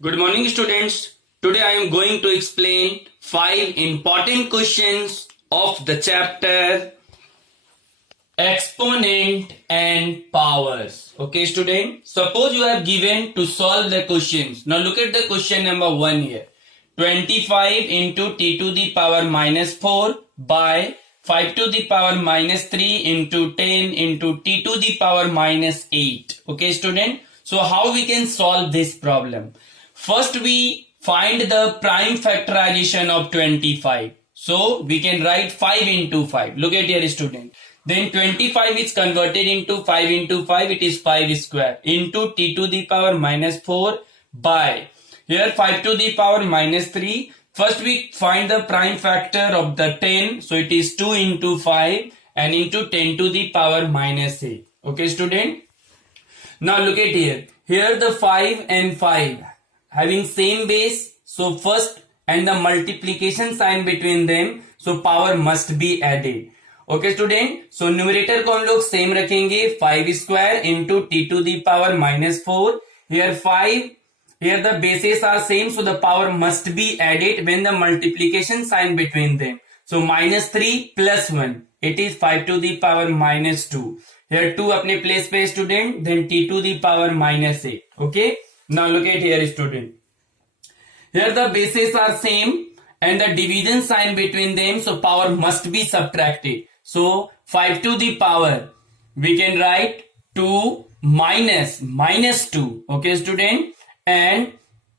Good morning, students. Today I am going to explain 5 important questions of the chapter Exponent and Powers. Okay, student. Suppose you are given to solve the questions. Now look at the question number 1 here. 25 into t to the power minus 4 by 5 to the power minus 3 into 10 into t to the power minus 8. Okay, student. So how we can solve this problem? First we find the prime factorization of 25. So we can write 5 into 5. Look at here, student. Then 25 is converted into 5 into 5. It is 5 square into t to the power minus 4 by here 5 to the power minus 3. First we find the prime factor of the 10. So it is 2 into 5 and into 10 to the power minus 8. Okay, student. Now look at here. Here the 5 and 5 having same base. So first and the multiplication sign between them. So power must be added. Okay student. So numerator को हम लोग same रखेंगे 5 square into t to the power minus 4. Here 5. Here the bases are same. So the power must be added when the multiplication sign between them. So minus 3 plus 1. It is 5 to the power minus 2. Here 2 अपने place पे student. Then t to the power minus 8. Okay. Now look at here student. Here the bases are same and the division sign between them. So power must be subtracted. So 5 to the power we can write 2 minus 2. Okay student. And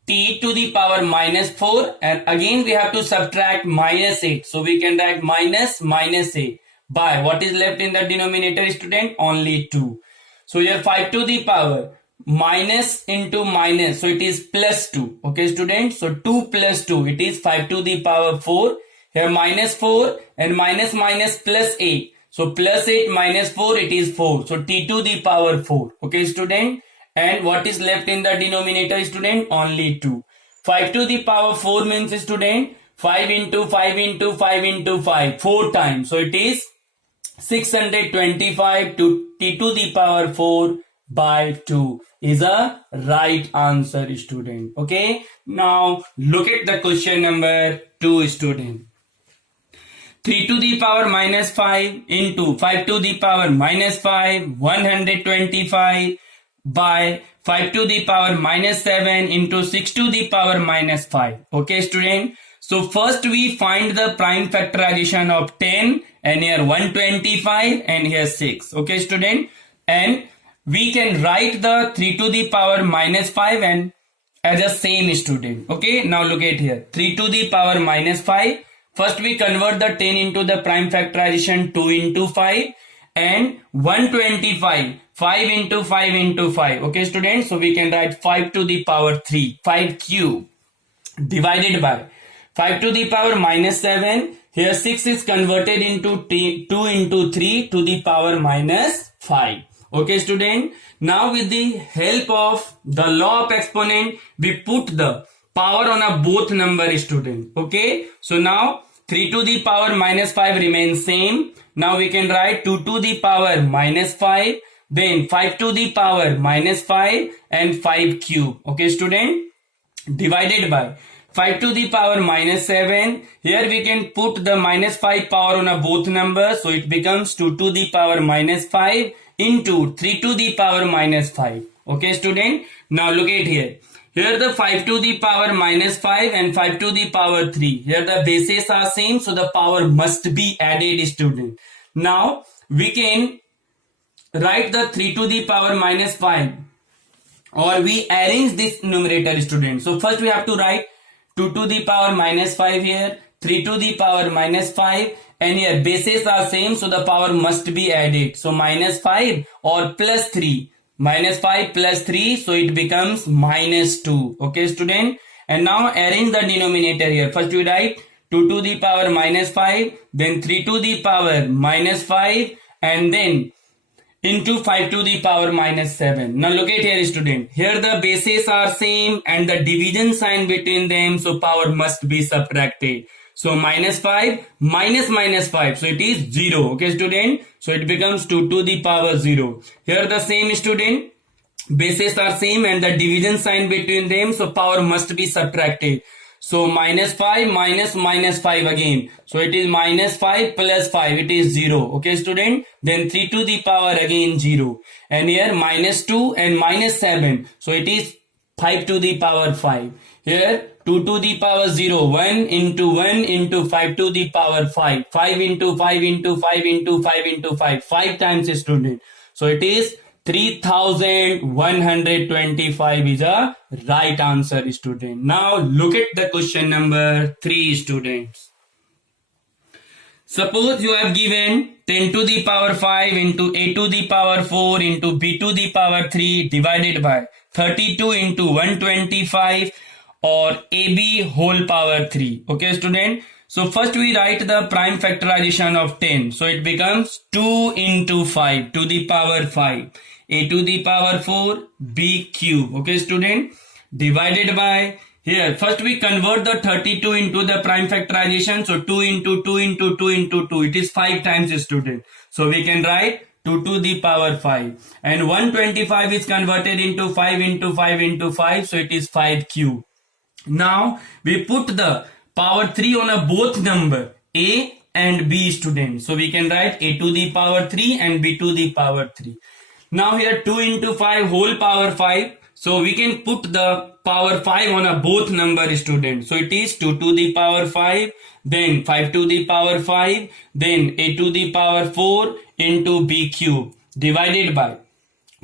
t to the power minus 4. And again we have to subtract minus 8. So we can write minus 8. By what is left in the denominator student? Only 2. So here 5 to the power minus into minus, so it is plus 2. Okay student. So 2 plus 2, it is 5 to the power 4. Here minus 4 and minus plus 8. So plus 8 minus 4, it is 4. So t to the power 4. Okay student. And what is left in the denominator student? Only 2. 5 to the power 4 means student 5 into 5 into 5 into 5 4 times. So it is 625 to t to the power 4 by 2 is a right answer student. Okay. Now look at the question number 2 student. 3 to the power minus 5 into 5 to the power minus 5 125 by 5 to the power minus 7 into 6 to the power minus 5. Okay student. So first we find the prime factorization of 10 and here 125 and here 6. Okay student. And we can write the 3 to the power minus 5 and as a same student. Okay. Now look at here. 3 to the power minus 5. First we convert the 10 into the prime factorization 2 into 5 and 125 5 into 5 into 5. Okay student. So we can write 5 to the power 3 5 cube divided by 5 to the power minus 7. Here 6 is converted into 2 into 3 to the power minus 5. Okay student. Now with the help of the law of exponent, we put the power on a both number student. Okay. So now 3 to the power minus 5 remains same. Now we can write 2 to the power minus 5. Then 5 to the power minus 5 and 5 cube. Okay student. Divided by 5 to the power minus 7. Here we can put the minus 5 power on a both numbers. So it becomes 2 to the power minus 5 into 3 to the power minus 5. Okay student. Now look at here. Here the 5 to the power minus 5 and 5 to the power 3. Here the bases are same. So the power must be added student. Now we can write the 3 to the power minus 5 or we arrange this numerator student. So first we have to write 2 to the power minus 5 here, 3 to the power minus 5 and here bases are same. So the power must be added. So minus 5 or plus 3. Minus 5 plus 3. So it becomes minus 2. Okay student. And now arrange the denominator here. First we write 2 to the power minus 5. Then 3 to the power minus 5. And then into 5 to the power minus 7. Now look at here student. Here the bases are same and the division sign between them. So power must be subtracted. So minus 5 minus 5. So it is 0. Okay student. So it becomes 2 to the power 0. Here the same student. bases are same and the division sign between them, so power must be subtracted. So minus 5 minus minus 5 again, so it is minus 5 plus 5, it is 0. Okay student, then 3 to the power again 0, and here minus 2 and minus 7, so it is 5 to the power 5. Here 2 to the power 0, 1 into 5 to the power 5, 5 into 5 into 5 into 5 into 5 times student. So it is 3125 is a right answer student. Now look at the question number 3 students. Suppose you have given 10 to the power 5 into a to the power 4 into b to the power 3 divided by 32 into 125 or ab whole power 3. Okay student, so first we write the prime factorization of 10. So it becomes 2 into 5 to the power 5 a to the power 4 b cube. Okay student, divided by, here first we convert the 32 into the prime factorization. So 2 into 2 into 2 into 2, it is 5 times student. So we can write 2 to the power 5, and 125 is converted into 5 into 5 into 5, so it is 5 cube. Now we put the power 3 on a both number a and b student. So we can write a to the power 3 and b to the power 3. Now here 2 into 5 whole power 5. So we can put the power 5 on a both number student. So it is 2 to the power 5, then 5 to the power 5, then a to the power 4 into b cube divided by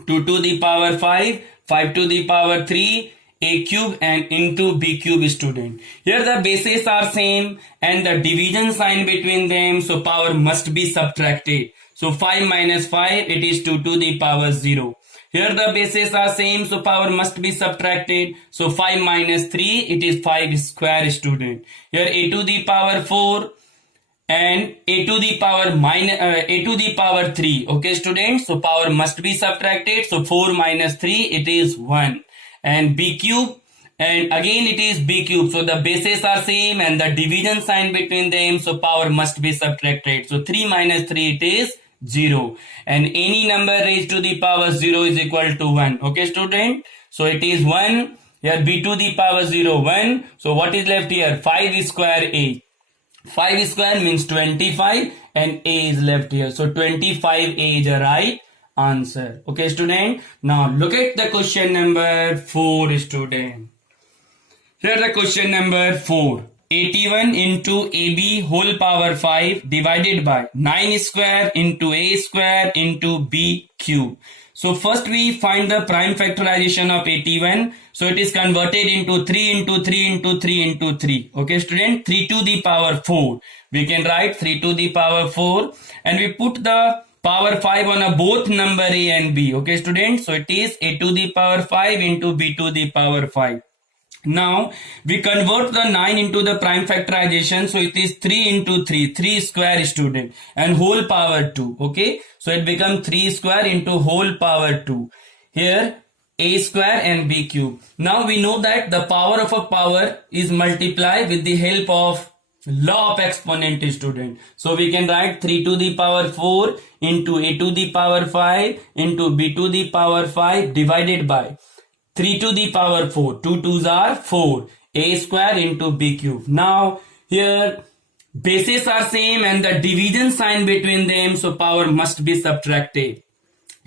2 to the power 5, 5 to the power 3, a cube and into b cube student. Here the bases are same and the division sign between them, so power must be subtracted. So 5 minus 5, it is 2 to the power 0. Here the bases are same, so power must be subtracted. So 5 minus 3, it is 5 square student. Here a to the power 4 and a to the power a to the power 3. Okay students, so power must be subtracted. So 4 minus 3, it is 1. And b cube, and again it is b cube, so the bases are same and the division sign between them, so power must be subtracted. So 3 minus 3, it is 0, and any number raised to the power 0 is equal to 1. Okay student, so it is 1. Here b to the power 0, 1. So what is left here? 5 square a. 5 square means 25 and a is left here, so 25a is a right answer. Okay student, now look at the question number 4 student. Here the question number 4, 81 into ab whole power 5 divided by 9 square into a square into b cube. So first we find the prime factorization of 81. So it is converted into 3 into 3 into 3 into 3. Okay student, 3 to the power 4. We can write 3 to the power 4 and we put the power 5 on a both number a and b. Okay student, so it is a to the power 5 into b to the power 5. Now we convert the 9 into the prime factorization, so it is 3 into 3, 3 square student, and whole power 2. Okay, so it becomes 3 square into whole power 2. Here a square and b cube. Now we know that the power of a power is multiplied with the help of law of exponent student. So we can write 3 to the power 4 into a to the power 5 into b to the power 5 divided by 3 to the power 4. 2 2s are 4. A square into b cube. Now here bases are same and the division sign between them, so power must be subtracted.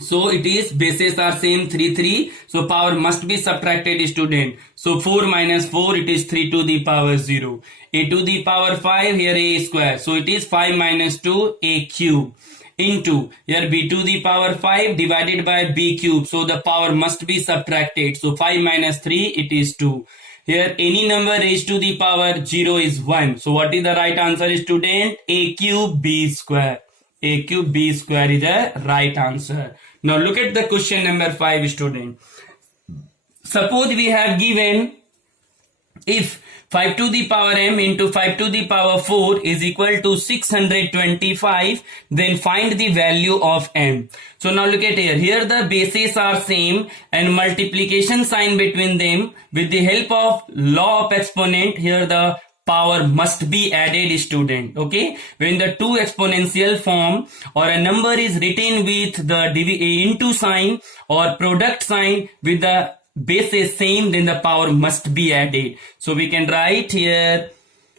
So it is bases are same 3 3, so power must be subtracted student. So 4 minus 4, it is 3 to the power 0. A to the power 5, here a square, so it is 5 minus 2 a cube into here b to the power 5 divided by b cube, so the power must be subtracted. So 5 minus 3, it is 2. Here any number raised to the power 0 is 1. So what is the right answer student? A cube b square. A cube b square is the right answer. Now look at the question number 5 student. Suppose we have given if 5 to the power m into 5 to the power 4 is equal to 625, then find the value of m. So now look at here. Here the bases are same and multiplication sign between them with the help of law of exponent. Here the power must be added, student. Okay, when the two exponential form or a number is written with the into sign or product sign with the bases same, then the power must be added. So we can write here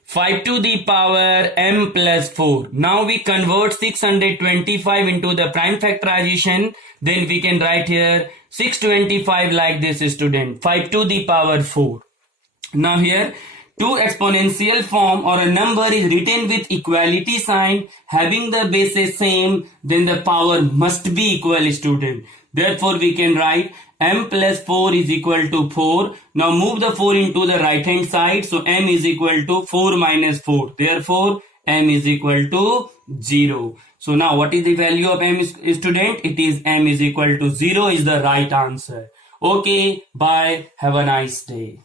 5 to the power m plus 4. Now we convert 625 into the prime factorization. Then we can write here 625 like this, student. 5 to the power 4. Now here two exponential form or a number is written with equality sign having the bases same, then the power must be equal, student. Therefore we can write m plus 4 is equal to 4. Now move the 4 into the right hand side. So m is equal to 4 minus 4. Therefore m is equal to 0. So now what is the value of m, student? It is m is equal to 0 is the right answer. Okay, bye. Have a nice day.